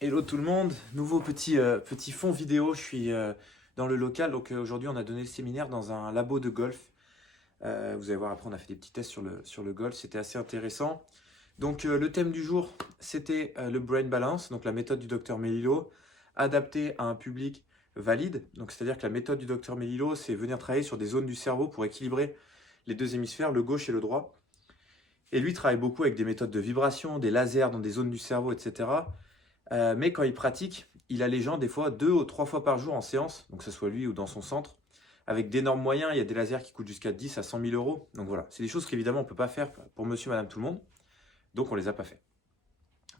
Hello tout le monde, nouveau petit fond vidéo, je suis dans le local, donc aujourd'hui on a donné le séminaire dans un labo de golf. Vous allez voir après on a fait des petits tests sur le golf, c'était assez intéressant. Donc le thème du jour c'était le brain balance, donc la méthode du docteur Melillo, adaptée à un public valide. Donc c'est-à-dire que la méthode du docteur Melillo c'est venir travailler sur des zones du cerveau pour équilibrer les deux hémisphères, le gauche et le droit. Et lui travaille beaucoup avec des méthodes de vibration, des lasers dans des zones du cerveau, etc. Mais quand il pratique, il a les gens des fois 2 ou 3 fois par jour en séance, donc que ce soit lui ou dans son centre, avec d'énormes moyens. Il y a des lasers qui coûtent jusqu'à 10 à 100 000 euros. Donc voilà, c'est des choses qu'évidemment on ne peut pas faire pour monsieur, madame, tout le monde. Donc on ne les a pas fait.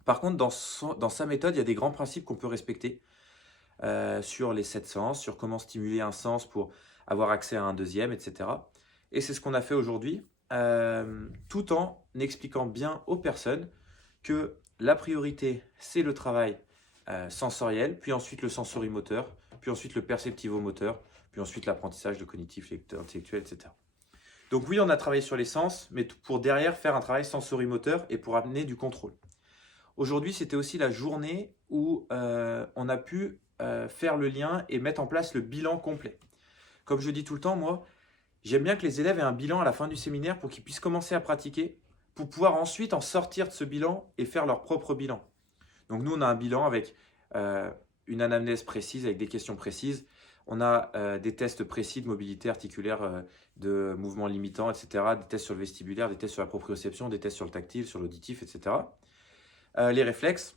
Par contre, dans sa méthode, il y a des grands principes qu'on peut respecter sur les 7 sens, sur comment stimuler un sens pour avoir accès à un deuxième, etc. Et c'est ce qu'on a fait aujourd'hui, tout en expliquant bien aux personnes que la priorité, c'est le travail sensoriel, puis ensuite le sensorimoteur, puis ensuite le perceptivomoteur, puis ensuite l'apprentissage de cognitif, intellectuel, etc. Donc oui, on a travaillé sur les sens, mais pour derrière faire un travail sensorimoteur et pour amener du contrôle. Aujourd'hui, c'était aussi la journée où on a pu faire le lien et mettre en place le bilan complet. Comme je dis tout le temps, moi, j'aime bien que les élèves aient un bilan à la fin du séminaire pour qu'ils puissent commencer à pratiquer, pour pouvoir ensuite en sortir de ce bilan et faire leur propre bilan. Donc nous, on a un bilan avec une anamnèse précise, avec des questions précises. On a des tests précis de mobilité articulaire, de mouvements limitants, etc. Des tests sur le vestibulaire, des tests sur la proprioception, des tests sur le tactile, sur l'auditif, etc. Les réflexes.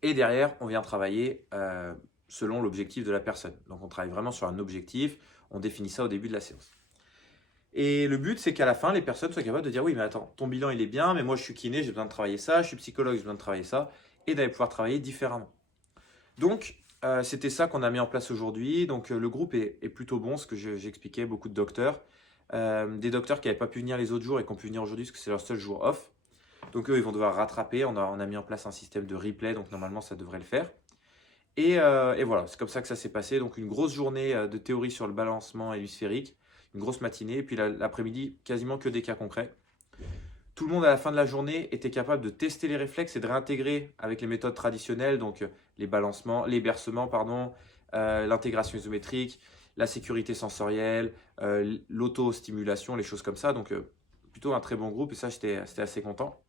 Et derrière, on vient travailler selon l'objectif de la personne. Donc on travaille vraiment sur un objectif, on définit ça au début de la séance. Et le but, c'est qu'à la fin, les personnes soient capables de dire oui, mais attends, ton bilan il est bien, mais moi je suis kiné, j'ai besoin de travailler ça, je suis psychologue, j'ai besoin de travailler ça, et d'aller pouvoir travailler différemment. Donc, c'était ça qu'on a mis en place aujourd'hui. Donc, le groupe est plutôt bon, ce que j'expliquais, beaucoup de docteurs. Des docteurs qui n'avaient pas pu venir les autres jours et qui ont pu venir aujourd'hui parce que c'est leur seul jour off. Donc, eux, ils vont devoir rattraper. On a mis en place un système de replay, donc normalement, ça devrait le faire. Et voilà, c'est comme ça que ça s'est passé. Donc, une grosse journée de théorie sur le balancement hémisphérique, une grosse matinée, et puis l'après-midi, quasiment que des cas concrets. Tout le monde à la fin de la journée était capable de tester les réflexes et de réintégrer avec les méthodes traditionnelles, donc les bercements, pardon, l'intégration isométrique, la sécurité sensorielle, l'auto-stimulation, les choses comme ça. Donc plutôt un très bon groupe et ça j'étais assez content.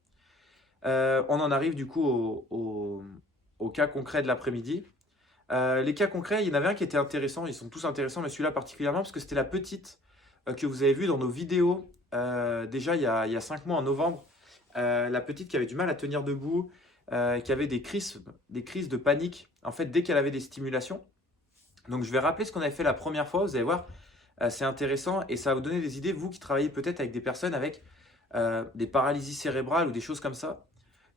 On en arrive du coup au cas concret de l'après-midi. Les cas concrets, il y en avait un qui était intéressant, ils sont tous intéressants, mais celui-là particulièrement parce que c'était la petite que vous avez vue dans nos vidéos déjà il y a 5 mois en novembre. La petite qui avait du mal à tenir debout, qui avait des crises de panique en fait dès qu'elle avait des stimulations. Donc je vais rappeler ce qu'on avait fait la première fois, vous allez voir, c'est intéressant et ça va vous donner des idées, vous qui travaillez peut-être avec des personnes avec des paralysies cérébrales ou des choses comme ça.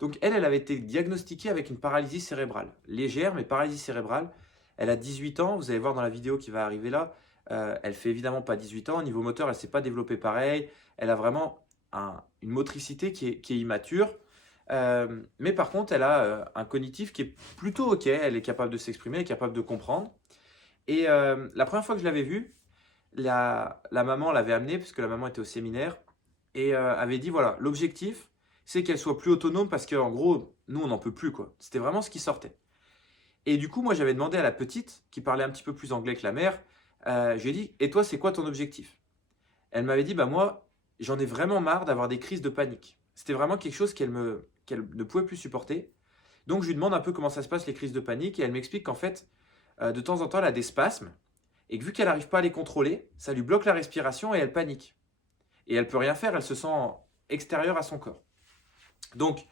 Donc elle avait été diagnostiquée avec une paralysie cérébrale, légère mais paralysie cérébrale. Elle a 18 ans, vous allez voir dans la vidéo qui va arriver là, elle fait évidemment pas 18 ans, au niveau moteur elle ne s'est pas développée pareil, elle a vraiment une motricité qui est immature. Mais par contre elle a un cognitif qui est plutôt ok, elle est capable de s'exprimer, elle est capable de comprendre. Et la première fois que je l'avais vue, la maman l'avait amenée, parce que la maman était au séminaire, et avait dit, voilà, l'objectif, c'est qu'elle soit plus autonome, parce qu'en gros, nous, on n'en peut plus, quoi. C'était vraiment ce qui sortait. Et du coup, moi, j'avais demandé à la petite, qui parlait un petit peu plus anglais que la mère, je lui ai dit, et toi, c'est quoi ton objectif? Elle m'avait dit, bah moi, j'en ai vraiment marre d'avoir des crises de panique. C'était vraiment quelque chose qu'elle ne pouvait plus supporter. Donc, je lui demande un peu comment ça se passe, les crises de panique, et elle m'explique qu'en fait, de temps en temps, elle a des spasmes, et que vu qu'elle n'arrive pas à les contrôler, ça lui bloque la respiration et elle panique. Et elle peut rien faire, elle se sent extérieure à son corps. Donc,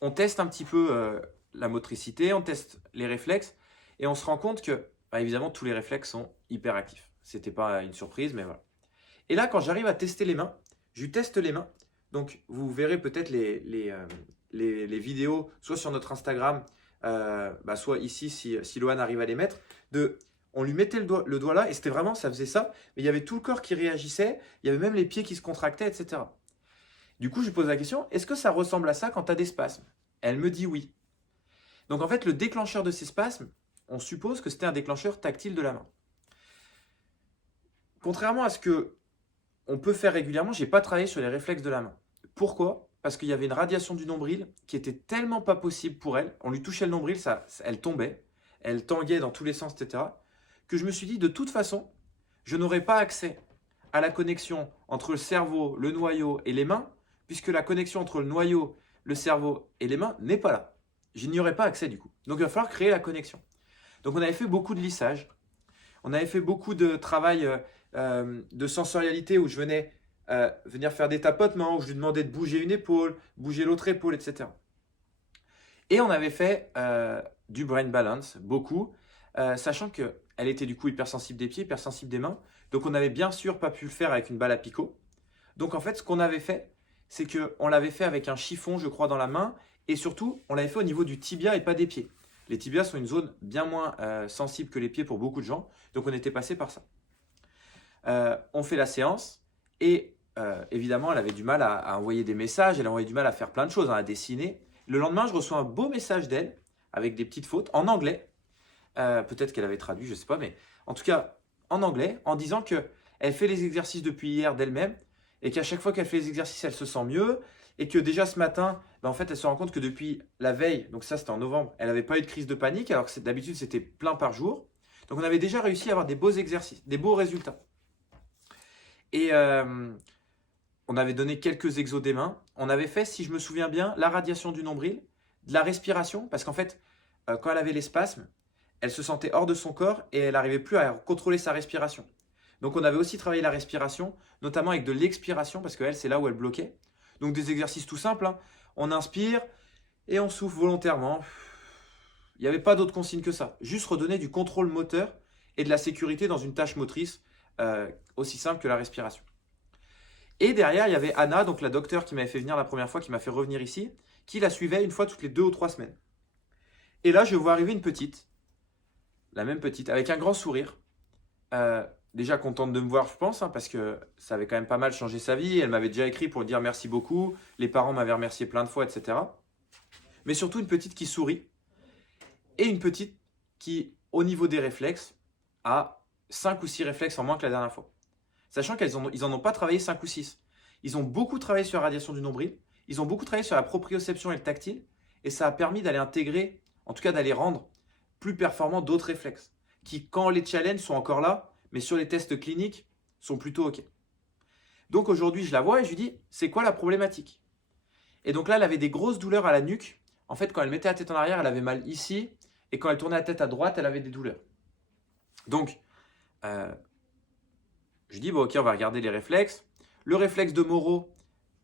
on teste un petit peu la motricité, on teste les réflexes, et on se rend compte que, bah, évidemment, tous les réflexes sont hyper actifs. C'était pas une surprise, mais voilà. Et là, quand j'arrive à tester les mains, je lui teste les mains. Donc, vous verrez peut-être les vidéos, soit sur notre Instagram, soit ici, si Lohan arrive à les mettre, on lui mettait le doigt là, et c'était vraiment, ça faisait ça, mais il y avait tout le corps qui réagissait, il y avait même les pieds qui se contractaient, etc. Du coup, je lui pose la question, est-ce que ça ressemble à ça quand tu as des spasmes? Elle me dit oui. Donc en fait, le déclencheur de ces spasmes, on suppose que c'était un déclencheur tactile de la main. Contrairement à ce que on peut faire régulièrement, je n'ai pas travaillé sur les réflexes de la main. Pourquoi? parce qu'il y avait une radiation du nombril qui était tellement pas possible pour elle. On lui touchait le nombril, elle tombait, elle tanguait dans tous les sens, etc. Que je me suis dit, de toute façon, je n'aurais pas accès à la connexion entre le cerveau, le noyau et les mains, puisque la connexion entre le noyau, le cerveau et les mains n'est pas là. Je n'y aurais pas accès du coup. Donc il va falloir créer la connexion. Donc on avait fait beaucoup de lissage, on avait fait beaucoup de travail de sensorialité où je venais venir faire des tapotements, où je lui demandais de bouger une épaule, bouger l'autre épaule, etc. Et on avait fait du brain balance, beaucoup, sachant qu'elle était du coup hypersensible des pieds, hypersensible des mains. Donc on n'avait bien sûr pas pu le faire avec une balle à picot. Donc en fait, ce qu'on avait fait, c'est qu'on l'avait fait avec un chiffon, je crois, dans la main. Et surtout, on l'avait fait au niveau du tibia et pas des pieds. Les tibias sont une zone bien moins sensible que les pieds pour beaucoup de gens. Donc on était passé par ça. On fait la séance et évidemment, elle avait du mal à envoyer des messages. Elle envoyait du mal à faire plein de choses, hein, à dessiner. Le lendemain, je reçois un beau message d'elle avec des petites fautes en anglais. Peut-être qu'elle avait traduit, je ne sais pas. Mais en tout cas, en anglais, en disant qu'elle fait les exercices depuis hier d'elle-même et qu'à chaque fois qu'elle fait les exercices, elle se sent mieux. Et que déjà ce matin, en fait, elle se rend compte que depuis la veille, donc ça c'était en novembre, elle n'avait pas eu de crise de panique, alors que d'habitude c'était plein par jour. Donc on avait déjà réussi à avoir des beaux exercices, des beaux résultats. Et on avait donné quelques exos des mains. On avait fait, si je me souviens bien, la radiation du nombril, de la respiration, parce qu'en fait, quand elle avait les spasmes, elle se sentait hors de son corps et elle n'arrivait plus à contrôler sa respiration. Donc on avait aussi travaillé la respiration, notamment avec de l'expiration, parce qu'elle, c'est là où elle bloquait. Donc des exercices tout simples, hein. On inspire et on souffle volontairement. Il n'y avait pas d'autre consigne que ça. Juste redonner du contrôle moteur et de la sécurité dans une tâche motrice aussi simple que la respiration. Et derrière, il y avait Anna, donc la docteure qui m'avait fait venir la première fois, qui m'a fait revenir ici, qui la suivait une fois toutes les 2 ou 3 semaines. Et là, je vois arriver une petite, la même petite, avec un grand sourire. Déjà contente de me voir, je pense, hein, parce que ça avait quand même pas mal changé sa vie. Elle m'avait déjà écrit pour dire merci beaucoup. Les parents m'avaient remercié plein de fois, etc. Mais surtout une petite qui sourit et une petite qui, au niveau des réflexes, a 5 ou 6 réflexes en moins que la dernière fois. Sachant qu'ils n'en ont pas travaillé 5 ou 6. Ils ont beaucoup travaillé sur la radiation du nombril, ils ont beaucoup travaillé sur la proprioception et le tactile, et ça a permis d'aller intégrer, en tout cas d'aller rendre plus performants d'autres réflexes, qui, quand les challenges sont encore là, mais sur les tests cliniques, sont plutôt OK. Donc aujourd'hui, je la vois et je lui dis, c'est quoi la problématique? Et donc là, elle avait des grosses douleurs à la nuque. En fait, quand elle mettait la tête en arrière, elle avait mal ici. Et quand elle tournait la tête à droite, elle avait des douleurs. Donc, je dis, bon, OK, on va regarder les réflexes. Le réflexe de Moro,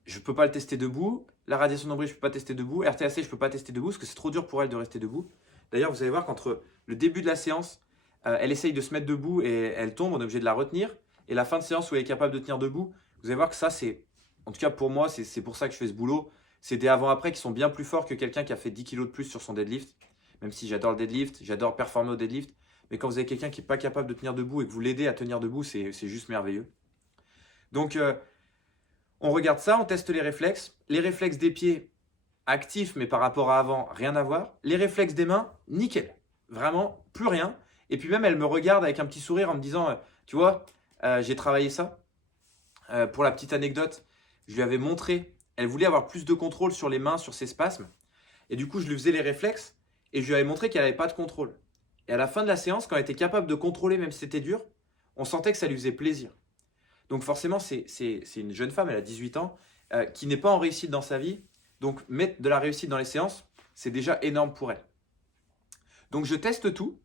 je ne peux pas le tester debout. La radiation nombril, je ne peux pas tester debout. RTAC, je ne peux pas tester debout parce que c'est trop dur pour elle de rester debout. D'ailleurs, vous allez voir qu'entre le début de la séance, elle essaye de se mettre debout et elle tombe, on est obligé de la retenir. Et la fin de séance où elle est capable de tenir debout, vous allez voir que ça, c'est, en tout cas pour moi, c'est pour ça que je fais ce boulot. C'est des avant-après qui sont bien plus forts que quelqu'un qui a fait 10 kilos de plus sur son deadlift. Même si j'adore le deadlift, j'adore performer au deadlift. Mais quand vous avez quelqu'un qui n'est pas capable de tenir debout et que vous l'aidez à tenir debout, c'est juste merveilleux. Donc, on regarde ça, on teste les réflexes. Les réflexes des pieds, actifs, mais par rapport à avant, rien à voir. Les réflexes des mains, nickel. Vraiment, plus rien. Et puis même, elle me regarde avec un petit sourire en me disant, tu vois, j'ai travaillé ça. Pour la petite anecdote, je lui avais montré, elle voulait avoir plus de contrôle sur les mains, sur ses spasmes. Et du coup, je lui faisais les réflexes et je lui avais montré qu'elle n'avait pas de contrôle. Et à la fin de la séance, quand elle était capable de contrôler, même si c'était dur, on sentait que ça lui faisait plaisir. Donc forcément, c'est une jeune femme, elle a 18 ans, qui n'est pas en réussite dans sa vie. Donc mettre de la réussite dans les séances, c'est déjà énorme pour elle. Donc je teste tout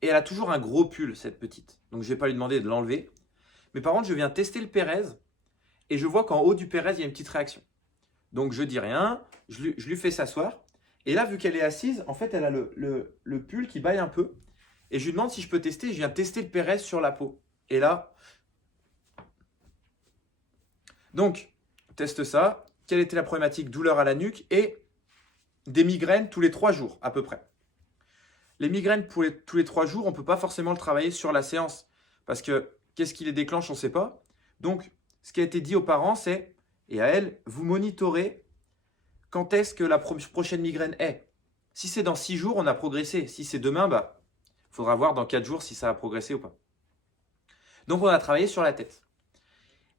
et elle a toujours un gros pull, cette petite. Donc je ne vais pas lui demander de l'enlever. Mais par contre, je viens tester le Pérez et je vois qu'en haut du Pérez, il y a une petite réaction. Donc je dis rien, je lui fais s'asseoir. Et là, vu qu'elle est assise, en fait, elle a le pull qui baille un peu. Et je lui demande si je peux tester. Je viens tester le Pérez sur la peau. Et là, donc, teste ça. Quelle était la problématique? Douleur à la nuque et des migraines tous les 3 jours à peu près. Les migraines tous les 3 jours, on ne peut pas forcément le travailler sur la séance. Parce que qu'est-ce qui les déclenche, on ne sait pas. Donc, ce qui a été dit aux parents, c'est, et à elle, vous monitorez quand est-ce que la prochaine migraine est. Si c'est dans 6 jours, on a progressé. Si c'est demain, il faudra voir dans 4 jours si ça a progressé ou pas. Donc, on a travaillé sur la tête.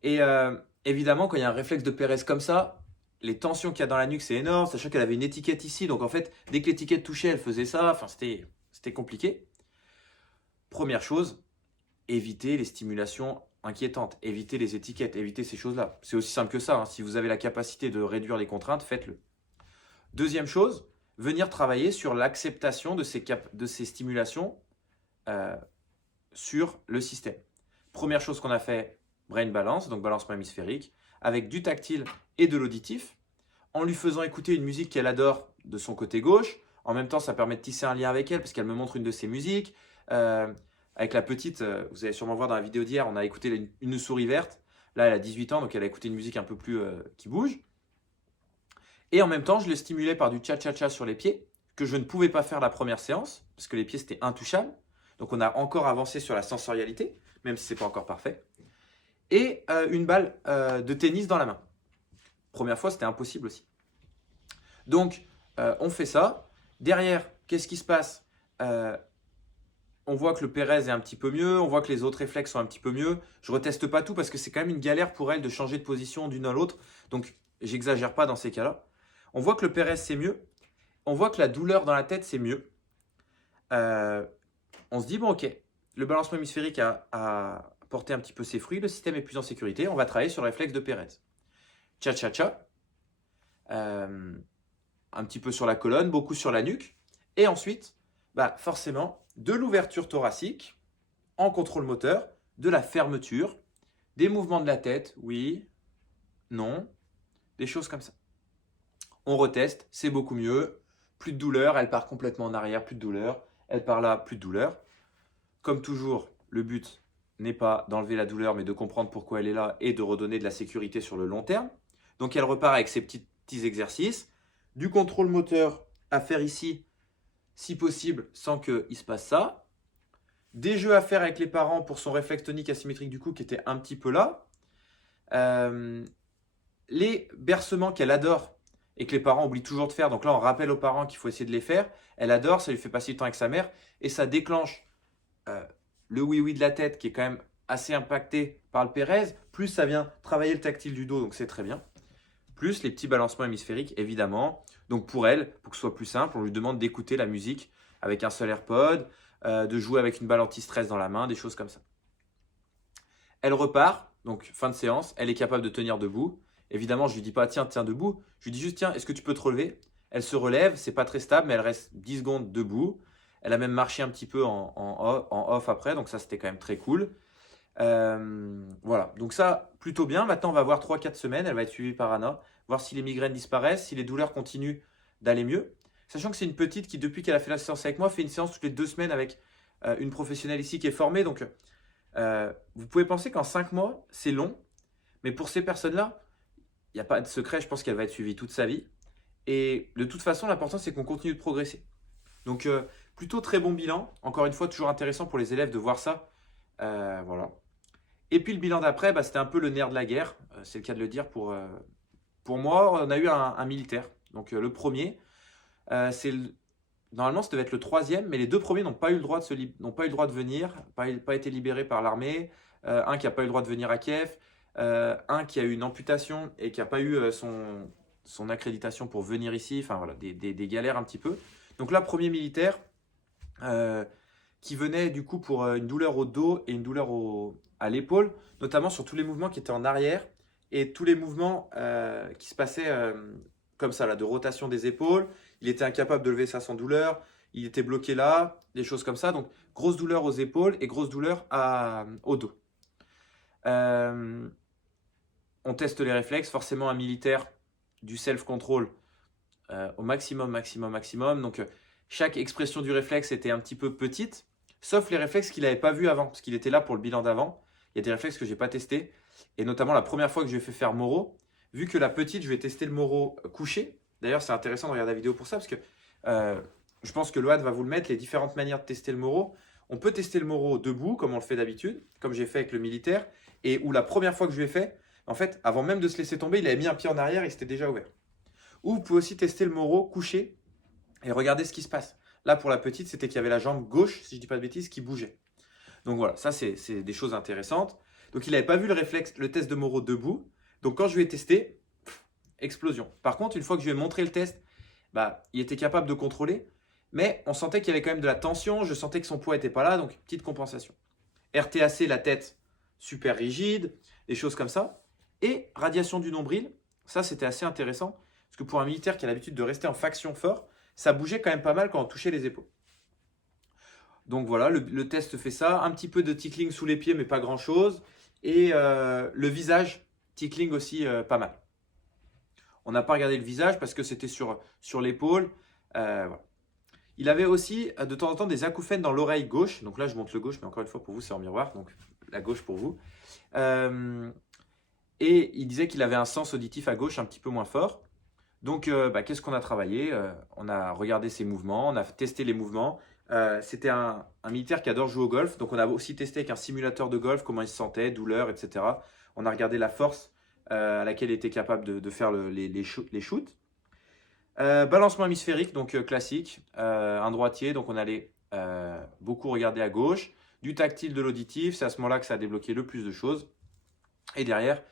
Et évidemment, quand il y a un réflexe de Pérez comme ça, les tensions qu'il y a dans la nuque, c'est énorme, sachant qu'elle avait une étiquette ici. Donc en fait, dès que l'étiquette touchait, elle faisait ça. Enfin, c'était compliqué. Première chose, évitez les stimulations inquiétantes, évitez les étiquettes, évitez ces choses-là. C'est aussi simple que ça, hein. Si vous avez la capacité de réduire les contraintes, faites-le. Deuxième chose, venir travailler sur l'acceptation de ces stimulations sur le système. Première chose qu'on a fait, brain balance, donc balancement hémisphérique, avec du tactile et de l'auditif, en lui faisant écouter une musique qu'elle adore de son côté gauche. En même temps, ça permet de tisser un lien avec elle, parce qu'elle me montre une de ses musiques. Avec la petite, vous allez sûrement voir dans la vidéo d'hier, on a écouté une souris verte. Là, elle a 18 ans, donc elle a écouté une musique un peu plus qui bouge. Et en même temps, je le stimulais par du cha-cha-cha sur les pieds, que je ne pouvais pas faire la première séance, parce que les pieds, c'était intouchable. Donc, on a encore avancé sur la sensorialité, même si ce n'est pas encore parfait. Et une balle de tennis dans la main. Première fois, c'était impossible aussi. Donc, on fait ça. Derrière, qu'est-ce qui se passe? On voit que le Pérez est un petit peu mieux, on voit que les autres réflexes sont un petit peu mieux. Je ne reteste pas tout parce que c'est quand même une galère pour elle de changer de position d'une à l'autre. Donc, j'exagère pas dans ces cas-là. On voit que le Pérez, c'est mieux. On voit que la douleur dans la tête, c'est mieux. On se dit, bon, ok, le balancement hémisphérique a porté un petit peu ses fruits, le système est plus en sécurité, on va travailler sur le réflexe de Pérez. Cha-cha-cha. Un petit peu sur la colonne, beaucoup sur la nuque. Et ensuite, forcément, de l'ouverture thoracique en contrôle moteur, de la fermeture, des mouvements de la tête, oui, non, des choses comme ça. On reteste, c'est beaucoup mieux. Plus de douleur, elle part complètement en arrière, plus de douleur. Elle part là, plus de douleur. Comme toujours, le but n'est pas d'enlever la douleur, mais de comprendre pourquoi elle est là et de redonner de la sécurité sur le long terme. Donc elle repart avec ses petits exercices. Du contrôle moteur à faire ici, si possible, sans qu'il se passe ça. Des jeux à faire avec les parents pour son réflexe tonique asymétrique du cou qui était un petit peu là. Les bercements qu'elle adore et que les parents oublient toujours de faire. Donc là, on rappelle aux parents qu'il faut essayer de les faire. Elle adore, ça lui fait passer du temps avec sa mère. Et ça déclenche le oui-oui de la tête qui est quand même assez impacté par le Pérez. Plus ça vient travailler le tactile du dos, donc c'est très bien. Plus les petits balancements hémisphériques, évidemment. Donc pour elle, pour que ce soit plus simple, on lui demande d'écouter la musique avec un seul AirPod, de jouer avec une balle anti-stress dans la main, des choses comme ça. Elle repart, donc fin de séance, elle est capable de tenir debout. Évidemment, je lui dis pas tiens debout, je lui dis juste tiens, est-ce que tu peux te relever? Elle se relève, c'est pas très stable, mais elle reste 10 secondes debout. Elle a même marché un petit peu en off après, donc ça c'était quand même très cool. Voilà, donc ça plutôt bien. Maintenant, on va voir 3-4 semaines, elle va être suivie par Anna, voir si les migraines disparaissent, si les douleurs continuent d'aller mieux. Sachant que c'est une petite qui, depuis qu'elle a fait la séance avec moi, fait une séance toutes les 2 semaines avec une professionnelle ici qui est formée. Donc, vous pouvez penser qu'en 5 mois, c'est long, mais pour ces personnes-là, il n'y a pas de secret, je pense qu'elle va être suivie toute sa vie. Et de toute façon, l'important, c'est qu'on continue de progresser. Donc, plutôt très bon bilan. Encore une fois, toujours intéressant pour les élèves de voir ça. Voilà. Et puis le bilan d'après, c'était un peu le nerf de la guerre, c'est le cas de le dire pour moi. On a eu un militaire, donc le premier, normalement ça devait être le troisième, mais les 2 premiers n'ont pas eu le droit de venir, pas été libérés par l'armée, un qui n'a pas eu le droit de venir à Kiev, un qui a eu une amputation et qui n'a pas eu son accréditation pour venir ici, enfin voilà, des galères un petit peu. Donc là, premier militaire, qui venait du coup pour une douleur au dos et une douleur à l'épaule, notamment sur tous les mouvements qui étaient en arrière et tous les mouvements qui se passaient comme ça, là, de rotation des épaules. Il était incapable de lever ça sans douleur, il était bloqué là, des choses comme ça. Donc, grosse douleur aux épaules et grosse douleur au dos. On teste les réflexes, forcément un militaire, du self-control au maximum. Donc, chaque expression du réflexe était un petit peu petite, sauf les réflexes qu'il n'avait pas vus avant, parce qu'il était là pour le bilan d'avant. Il y a des réflexes que je n'ai pas testés, et notamment la première fois que je lui ai fait faire Moro, vu que la petite, je vais tester le Moro couché. D'ailleurs, c'est intéressant de regarder la vidéo pour ça, parce que je pense que Load va vous le mettre, les différentes manières de tester le Moro. On peut tester le Moro debout, comme on le fait d'habitude, comme j'ai fait avec le militaire, et où la première fois que je lui ai fait, en fait, avant même de se laisser tomber, il avait mis un pied en arrière et c'était déjà ouvert. Ou vous pouvez aussi tester le Moro couché, et regardez ce qui se passe. Là, pour la petite, c'était qu'il y avait la jambe gauche, si je ne dis pas de bêtises, qui bougeait. Donc voilà, ça, c'est des choses intéressantes. Donc, il n'avait pas vu le réflexe, le test de Moro debout. Donc, quand je lui ai testé, explosion. Par contre, une fois que je lui ai montré le test, bah, il était capable de contrôler, mais on sentait qu'il y avait quand même de la tension, je sentais que son poids n'était pas là, donc petite compensation. RTAC, la tête super rigide, des choses comme ça. Et radiation du nombril, ça c'était assez intéressant, parce que pour un militaire qui a l'habitude de rester en faction fort, ça bougeait quand même pas mal quand on touchait les épaules. Donc voilà, le test fait ça, un petit peu de tickling sous les pieds, mais pas grand chose. Et le visage, tickling aussi pas mal. On n'a pas regardé le visage parce que c'était sur l'épaule. Voilà. Il avait aussi de temps en temps des acouphènes dans l'oreille gauche. Donc là, je montre le gauche, mais encore une fois, pour vous, c'est en miroir. Donc la gauche pour vous. Et il disait qu'il avait un sens auditif à gauche un petit peu moins fort. Donc, qu'est-ce qu'on a travaillé? On a regardé ses mouvements, on a testé les mouvements. C'était un militaire qui adore jouer au golf. Donc, on a aussi testé avec un simulateur de golf comment il se sentait, douleur, etc. On a regardé la force à laquelle il était capable de faire les shoots. Balancement hémisphérique, donc classique. Un droitier, donc on allait beaucoup regarder à gauche. Du tactile, de l'auditif, c'est à ce moment-là que ça a débloqué le plus de choses. Et derrière,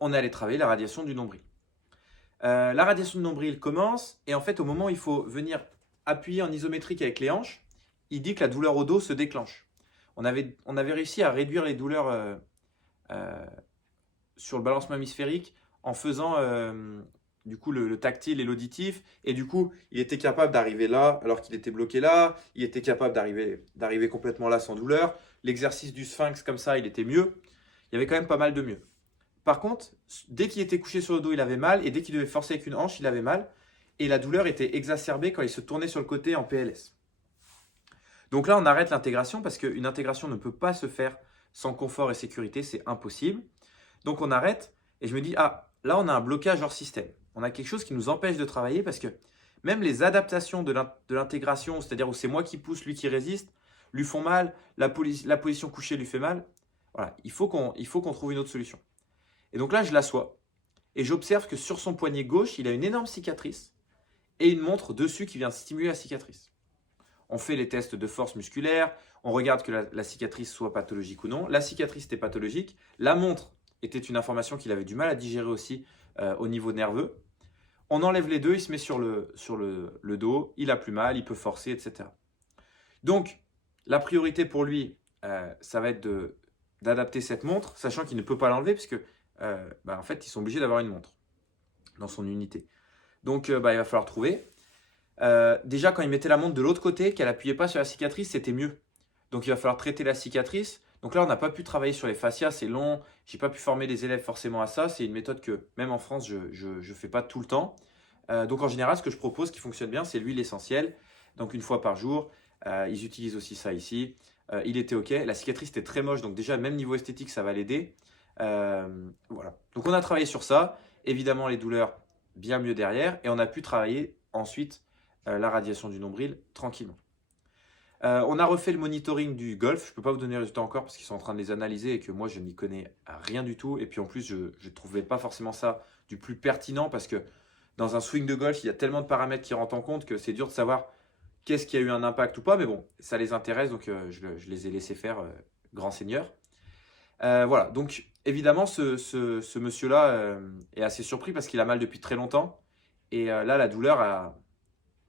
on allait travailler la radiation du nombril. La radiation du nombril commence, et en fait, au moment où il faut venir appuyer en isométrique avec les hanches, il dit que la douleur au dos se déclenche. On avait réussi à réduire les douleurs sur le balancement hémisphérique en faisant du coup le tactile et l'auditif, et du coup il était capable d'arriver là alors qu'il était bloqué là, il était capable d'arriver complètement là sans douleur. L'exercice du sphinx comme ça, il était mieux. Il y avait quand même pas mal de mieux. Par contre, dès qu'il était couché sur le dos, il avait mal, et dès qu'il devait forcer avec une hanche, il avait mal, et la douleur était exacerbée quand il se tournait sur le côté en PLS. Donc là, on arrête l'intégration parce qu'une intégration ne peut pas se faire sans confort et sécurité, c'est impossible. Donc on arrête, et je me dis, ah, là on a un blocage hors système. On a quelque chose qui nous empêche de travailler parce que même les adaptations de l'intégration, c'est-à-dire où c'est moi qui pousse, lui qui résiste, lui font mal, la position couchée lui fait mal. Voilà, il faut qu'on trouve une autre solution. Et donc là, je l'assois et j'observe que sur son poignet gauche, il a une énorme cicatrice et une montre dessus qui vient stimuler la cicatrice. On fait les tests de force musculaire, on regarde que la cicatrice soit pathologique ou non. La cicatrice était pathologique, la montre était une information qu'il avait du mal à digérer aussi au niveau nerveux. On enlève les deux, il se met sur le dos, il a plus mal, il peut forcer, etc. Donc, la priorité pour lui, ça va être d'adapter cette montre, sachant qu'il ne peut pas l'enlever puisque en fait, ils sont obligés d'avoir une montre dans son unité. Donc, il va falloir trouver. Déjà, quand il mettait la montre de l'autre côté, qu'elle n'appuyait pas sur la cicatrice, c'était mieux. Donc, il va falloir traiter la cicatrice. Donc là, on n'a pas pu travailler sur les fascias, c'est long. Je n'ai pas pu former les élèves forcément à ça. C'est une méthode que, même en France, je ne fais pas tout le temps. Donc, en général, ce que je propose qui fonctionne bien, c'est l'huile essentielle. Donc, une fois par jour. Ils utilisent aussi ça ici. Il était OK. La cicatrice était très moche. Donc, déjà, même niveau esthétique, ça va l'aider. Voilà. Donc, on a travaillé sur ça. Évidemment, les douleurs bien mieux derrière. Et on a pu travailler ensuite la radiation du nombril tranquillement. On a refait le monitoring du golf. Je ne peux pas vous donner les résultats encore parce qu'ils sont en train de les analyser et que moi, je n'y connais rien du tout. Et puis en plus, je ne trouvais pas forcément ça du plus pertinent parce que dans un swing de golf, il y a tellement de paramètres qui rentrent en compte que c'est dur de savoir qu'est-ce qui a eu un impact ou pas. Mais bon, ça les intéresse, donc je les ai laissés faire, grand seigneur. Voilà, donc évidemment, ce monsieur-là est assez surpris parce qu'il a mal depuis très longtemps. Et là, la douleur a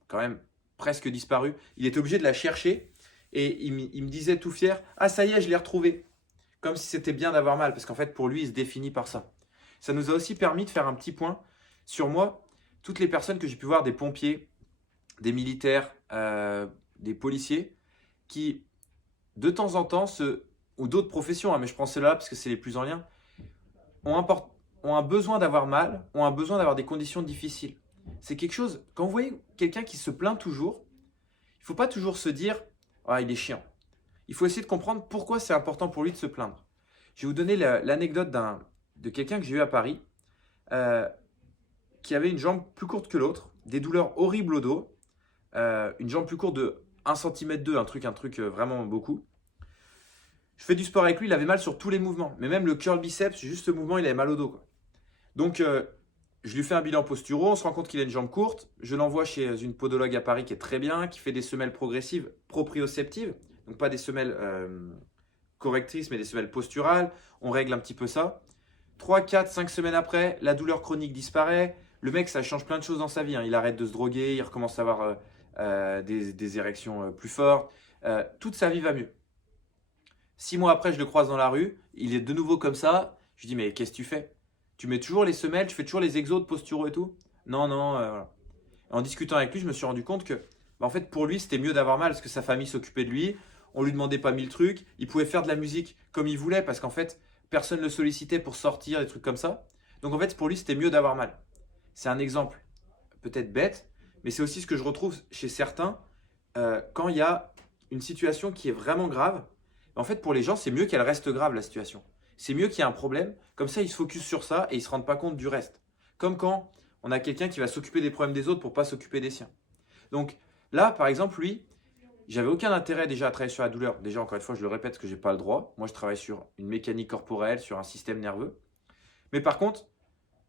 quand même presque disparu. Il était obligé de la chercher et il me disait tout fier, ah ça y est, je l'ai retrouvé. Comme si c'était bien d'avoir mal, parce qu'en fait pour lui, il se définit par ça. Ça nous a aussi permis de faire un petit point sur moi. Toutes les personnes que j'ai pu voir, des pompiers, des militaires, des policiers, qui de temps en temps, ou d'autres professions, mais je prends ceux-là parce que c'est les plus en lien, ont un besoin d'avoir mal, ont un besoin d'avoir des conditions difficiles. C'est quelque chose, quand vous voyez quelqu'un qui se plaint toujours, il ne faut pas toujours se dire « Ah, il est chiant ». Il faut essayer de comprendre pourquoi c'est important pour lui de se plaindre. Je vais vous donner l'anecdote de quelqu'un que j'ai eu à Paris qui avait une jambe plus courte que l'autre, des douleurs horribles au dos, une jambe plus courte de 1,2 cm, un truc vraiment beaucoup. Je fais du sport avec lui, il avait mal sur tous les mouvements, mais même le curl biceps, juste ce mouvement, il avait mal au dos, quoi. Donc, je lui fais un bilan posturo, on se rend compte qu'il a une jambe courte. Je l'envoie chez une podologue à Paris qui est très bien, qui fait des semelles progressives proprioceptives. Donc pas des semelles correctrices, mais des semelles posturales. On règle un petit peu ça. 3, 4, 5 semaines après, la douleur chronique disparaît. Le mec, ça change plein de choses dans sa vie, hein. Il arrête de se droguer, il recommence à avoir des érections plus fortes. Toute sa vie va mieux. 6 mois après, je le croise dans la rue, il est de nouveau comme ça. Je lui dis, mais qu'est-ce que tu fais? Tu mets toujours les semelles, tu fais toujours les exos de posturaux et tout? Non, non, voilà. En discutant avec lui, je me suis rendu compte que, en fait, pour lui, c'était mieux d'avoir mal parce que sa famille s'occupait de lui. On lui demandait pas 1000 trucs. Il pouvait faire de la musique comme il voulait parce qu'en fait, personne ne le sollicitait pour sortir, des trucs comme ça. Donc en fait, pour lui, c'était mieux d'avoir mal. C'est un exemple peut-être bête, mais c'est aussi ce que je retrouve chez certains quand il y a une situation qui est vraiment grave. En fait, pour les gens, c'est mieux qu'elle reste grave, la situation. C'est mieux qu'il y ait un problème. Comme ça, ils se focusent sur ça et ils ne se rendent pas compte du reste. Comme quand on a quelqu'un qui va s'occuper des problèmes des autres pour ne pas s'occuper des siens. Donc là, par exemple, lui, j'avais aucun intérêt déjà à travailler sur la douleur. Déjà, encore une fois, je le répète, parce que je n'ai pas le droit. Moi, je travaille sur une mécanique corporelle, sur un système nerveux. Mais par contre,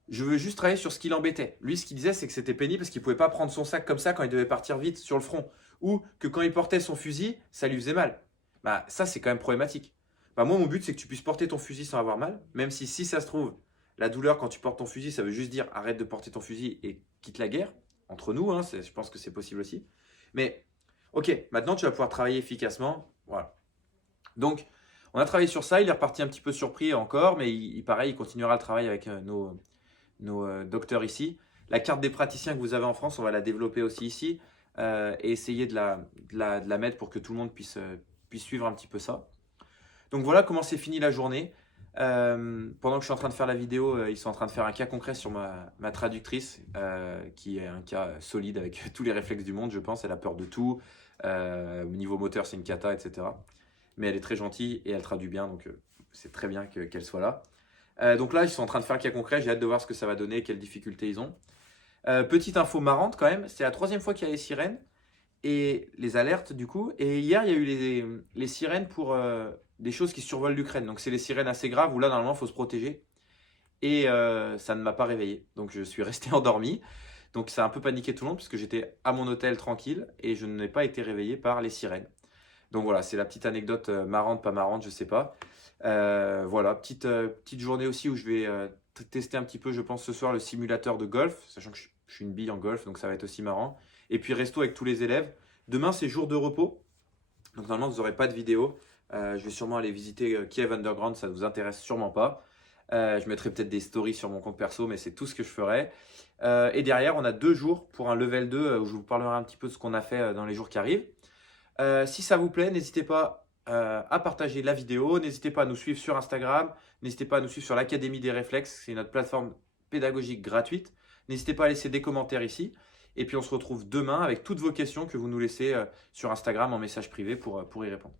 je veux juste travailler sur ce qui l'embêtait. Lui, ce qu'il disait, c'est que c'était pénible parce qu'il ne pouvait pas prendre son sac comme ça quand il devait partir vite sur le front. Ou que quand il portait son fusil, ça lui faisait mal. Bah, ça, c'est quand même problématique. Bah, moi, mon but, c'est que tu puisses porter ton fusil sans avoir mal. Même si ça se trouve, la douleur quand tu portes ton fusil, ça veut juste dire arrête de porter ton fusil et quitte la guerre. Entre nous, hein, je pense que c'est possible aussi. Mais, ok, maintenant, tu vas pouvoir travailler efficacement. Voilà. Donc, on a travaillé sur ça. Il est reparti un petit peu surpris encore, mais pareil, il continuera le travail avec nos docteurs ici. La carte des praticiens que vous avez en France, on va la développer aussi ici et essayer de la mettre pour que tout le monde puisse suivre un petit peu ça. Donc voilà comment s'est finie la journée. Pendant que je suis en train de faire la vidéo, ils sont en train de faire un cas concret sur ma traductrice, qui est un cas solide avec tous les réflexes du monde, je pense. Elle a peur de tout. Au niveau moteur, c'est une cata, etc. Mais elle est très gentille et elle traduit bien, donc c'est très bien qu'elle soit là. Donc là, ils sont en train de faire un cas concret. J'ai hâte de voir ce que ça va donner, quelles difficultés ils ont. Petite info marrante quand même, c'est la 3e fois qu'il y a les sirènes et les alertes du coup. Et hier, il y a eu les sirènes pour des choses qui survolent l'Ukraine. Donc c'est les sirènes assez graves où là, normalement, il faut se protéger. Et ça ne m'a pas réveillé. Donc je suis resté endormi. Donc ça a un peu paniqué tout le monde puisque j'étais à mon hôtel tranquille et je n'ai pas été réveillé par les sirènes. Donc voilà, c'est la petite anecdote marrante, pas marrante, je sais pas. Voilà, petite journée aussi où je vais tester un petit peu, je pense, ce soir le simulateur de golf, sachant que je suis une bille en golf, donc ça va être aussi marrant. Et puis resto avec tous les élèves. Demain, c'est jour de repos, donc normalement, vous n'aurez pas de vidéo. Je vais sûrement aller visiter Kiev Underground, ça ne vous intéresse sûrement pas. Je mettrai peut-être des stories sur mon compte perso, mais c'est tout ce que je ferai. Et derrière, on a 2 jours pour un level 2 où je vous parlerai un petit peu de ce qu'on a fait dans les jours qui arrivent. Si ça vous plaît, n'hésitez pas à partager la vidéo. N'hésitez pas à nous suivre sur Instagram. N'hésitez pas à nous suivre sur l'Académie des réflexes. C'est notre plateforme pédagogique gratuite. N'hésitez pas à laisser des commentaires ici. Et puis on se retrouve demain avec toutes vos questions que vous nous laissez sur Instagram en message privé pour y répondre.